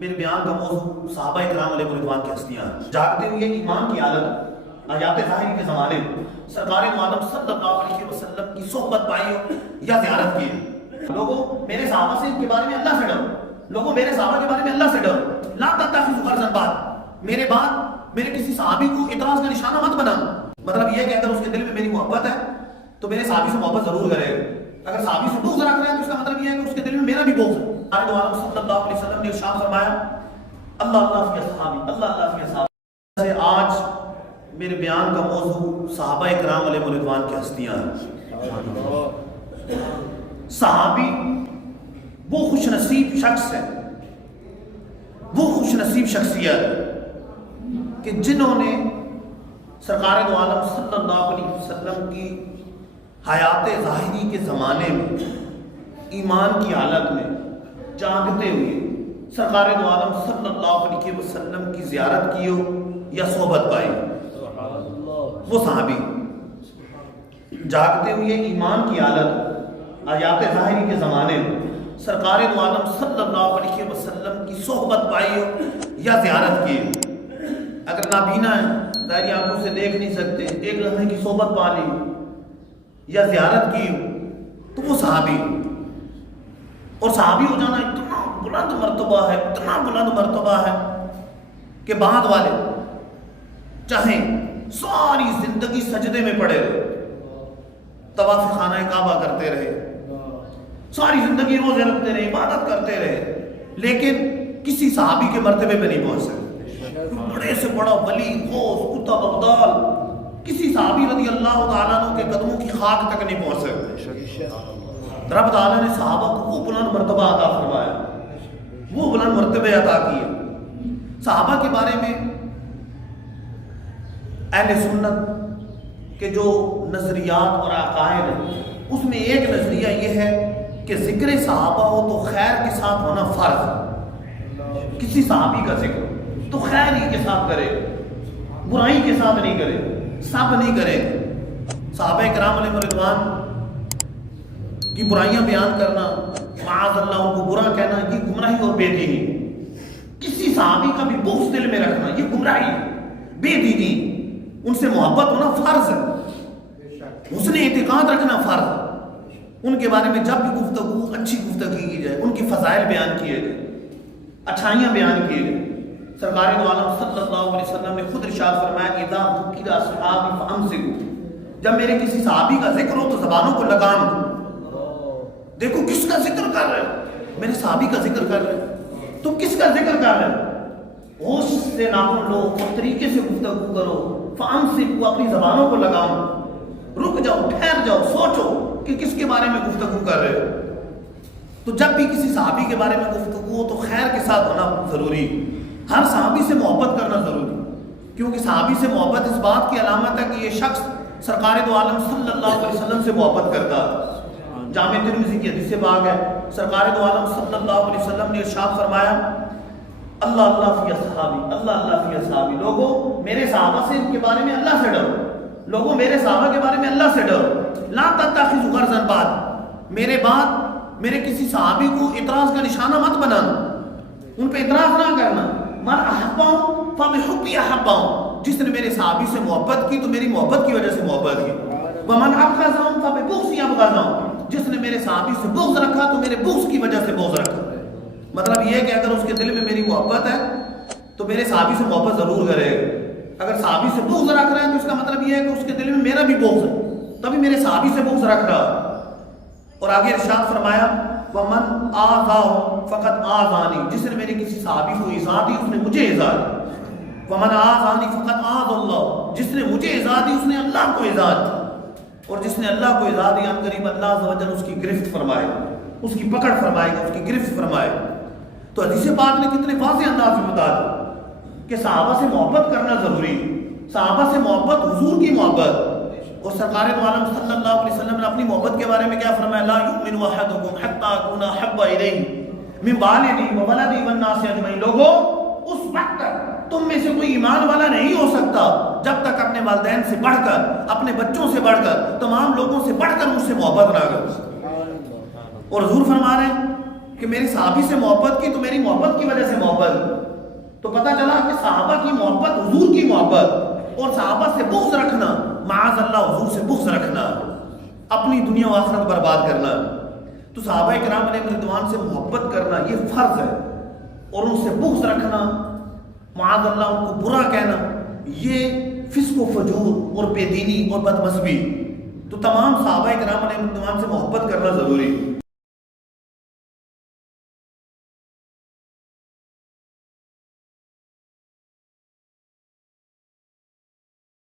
میرے بیان کا موضوع صحابہ کرام علیہ رضوان کی ہستیاں ہیں۔ جاگتے ہوئے ایمان کی حالت آیات ظاہری کے زمانے میں سرکار عالم صلی اللہ علیہ وسلم کی صحبت پائی ہو یا زیارت کی۔ لوگوں میرے صحابہ سے کے بارے میں اللہ سے ڈرو، لوگوں میرے صحابہ کے بارے میں اللہ سے ڈرو، لا تتخذوا غرضا بعد، میرے بعد میرے کسی صحابی کو اعتراض کا نشانہ مت بنانا۔ مطلب یہ کہ اگر اس کے دل میں میری محبت ہے تو میرے صحابی سے محبت ضرور کرے گا، اگر صحابی سے بغض رکھ رہے ہیں تو اس کا مطلب یہ ہے کہ اس کے دل میں میرا بھی بغض ہے۔ آقا عالم صلی اللہ علیہ وسلم نے ارشاد فرمایا اللہ اللہ فی اصحابی، اللہ اللہ فی اصحابی۔ آج میرے بیان کا موضوع صحابہ کرام علیہ رضوان کی ہستیاں ہیں۔ صحابی وہ خوش نصیب شخص ہے، وہ خوش نصیب شخصیت کہ جنہوں نے سرکار دو عالم صلی اللہ علیہ وسلم کی حیات ظاہری کے زمانے میں ایمان کی حالت میں جاگتے ہوئے سرکار دو عالم صلی اللہ علیہ وسلم کی زیارت کی ہو یا صحبت پائی، وہ صحابی جاگتے ہوئے ایمان کی حالت آیات ظاہری کے زمانے میں سرکار دو عالم صلی اللہ علیہ وسلم کی صحبت پائی ہو یا زیارت کی ہو۔ اگر نابینا ہے، ظاہری آنکھوں سے دیکھ نہیں سکتے، ایک لمحے کی صحبت پا لی یا زیارت کی ہو تو وہ صحابی، اور صحابی ہو جانا اتنا بلند مرتبہ ہے، اتنا بلند مرتبہ ہے کہ بعد والے چاہیں ساری زندگی سجدے میں پڑے رہے، طواف خانہ کعبہ کرتے رہے، ساری زندگی روزے رکھتے رہے، عبادت کرتے رہے، لیکن کسی صحابی کے مرتبے پہ نہیں پہنچ سکتے۔ بڑے سے بڑا ولی غوث قطب ابدال کسی صحابی رضی اللہ تعالیٰ عنہ کے قدموں کی خاک تک نہیں پہنچ سکتے۔ رب تعالیٰ نے صحابہ کو وہ بلند مرتبہ عطا فرمایا، وہ بلند مرتبے عطا کیے۔ صحابہ کے بارے میں اہل سنت کے جو نظریات اور عقائد ہیں اس میں ایک نظریہ یہ ہے کہ ذکر صحابہ ہو تو خیر کے ساتھ ہونا فرض ہے۔ کسی صحابی کا ذکر تو خیر ہی کے ساتھ کرے، برائی کے ساتھ نہیں کرے، سب نہیں کرے۔ صحابہ کرام علیہ رضوان کی برائیاں بیان کرنا، معاذ اللہ ان کو برا کہنا، یہ گمراہی اور بے دینی۔ کسی صحابی کا بھی بغض دل میں رکھنا یہ گمراہی، بے دینی۔ ان سے محبت ہونا فرض ہے، حسن اعتقاد رکھنا فرض ہے۔ ان کے بارے میں جب بھی گفتگو اچھی گفتگو کی جائے، ان کی فضائل بیان کیے جائے، اچھائیاں بیان کیے جائے۔ سرکار دو عالم صلی اللہ علیہ وسلم نے خود ارشاد فرمایا اذا ذکر اصحابی فامسکوا، جب میرے کسی صحابی کا ذکر ہو تو زبانوں کو لگام دو۔ دیکھو کس کا ذکر کر رہے ہو، میرے صحابی کا ذکر کر رہے ہو، تم کس کا ذکر کر رہے ہو؟ ہوش سے ناخن لو، اس طریقے سے گفتگو کرو، فامسکوا، اپنی زبانوں کو لگام، رک جاؤ، ٹھہر جاؤ، سوچو کہ کس کے بارے میں گفتگو کر رہے ہو۔ تو جب بھی کسی صحابی کے بارے میں گفتگو ہو تو خیر کے ساتھ ہونا ضروری، ہر صحابی سے محبت کرنا ضروری، کیونکہ صحابی سے محبت اس بات کی علامت ہے کہ یہ شخص سرکار دو عالم صلی اللہ علیہ وسلم سے محبت کرتا ہے۔ جامع ترمذی کی حدیث پاک ہے، سرکار دو عالم صلی اللہ علیہ وسلم نے ارشاد فرمایا اللہ اللہ فی اصحابی، اللہ اللہ فی اصحابی، لوگوں میرے صحابہ سے کے بارے میں اللہ سے ڈرو، لوگوں میرے صحابہ کے بارے میں اللہ سے ڈرو، لا تتخذوا غرضا بعد، میرے بعد میرے کسی صحابی کو اعتراض کا نشانہ مت بنانا، ان پہ اعتراض نہ کرنا۔ من احبهم فبحبی احبهم، جس نے میرے صحابی سے محبت کی تو میری محبت کی وجہ سے محبت کی۔ ومن ابغضهم فببغضی ابغضهم، جس نے میرے صحابی سے بغض رکھا تو میرے بغض کی وجہ سے بغض رکھا۔ مطلب یہ ہے کہ اگر اس کے دل میں میری محبت ہے تو میرے صحابی سے محبت ضرور کرے گا، اگر صحابی سے بغض رکھ رہا ہے تو اس کا مطلب یہ ہے کہ اس کے دل میں میرا بھی بغض ہے، تبھی میرے صحابی سے بغض رکھ رہا۔ اور آگے ارشاد فرمایا ومن آذاہ فقط آذانی، جس نے میرے کسی صحابی کو ایذا دی اس نے مجھے ایذا دی۔ ومن آذانی فقط آذ اللہ، جس نے مجھے ایذا دی اس نے اللہ کو ایذا دی، اور جس نے اللہ کو ایذا دی ان قریب اللہ عز و جل اس کی گرفت فرمائے گا، اس کی پکڑ فرمائے گا، اس کی گرفت فرمائے گا۔ تو حدیث پاک نے کتنے واضح انداز میں بتا دیا کہ صحابہ سے محبت کرنا ضروری، صحابہ سے محبت حضور کی محبت۔ اور سرکار دو عالم صلی اللہ علیہ وسلم نے اپنی محبت کے بارے میں کیا فرمایا لا یؤمن احدکم حتی اکون احب الیہ من والدی وولدی والناس اجمعین، لوگوں اس وقت تک تم میں سے کوئی ایمان والا نہیں ہو سکتا جب تک اپنے والدین سے بڑھ کر، اپنے بچوں سے بڑھ کر، تمام لوگوں سے بڑھ کر مجھ سے محبت نہ کرو۔ اور حضور فرما رہے ہیں کہ میری صحابی سے محبت کی تو میری محبت کی وجہ سے محبت پتہ چلا کہ صحابہ کی محبت حضور کی محبت، اور صحابہ سے بغض رکھنا معاذ اللہ حضور سے بغض رکھنا، اپنی دنیا و آخرت برباد کرنا۔ تو صحابہ کرام علیہ رضوان سے محبت کرنا یہ فرض ہے، اور ان سے بغض رکھنا معاذ اللہ ان کو برا کہنا یہ فسق و فجور اور بے دینی اور بد مذہبی۔ تو تمام صحابہ کرام علیہ رضوان سے محبت کرنا ضروری۔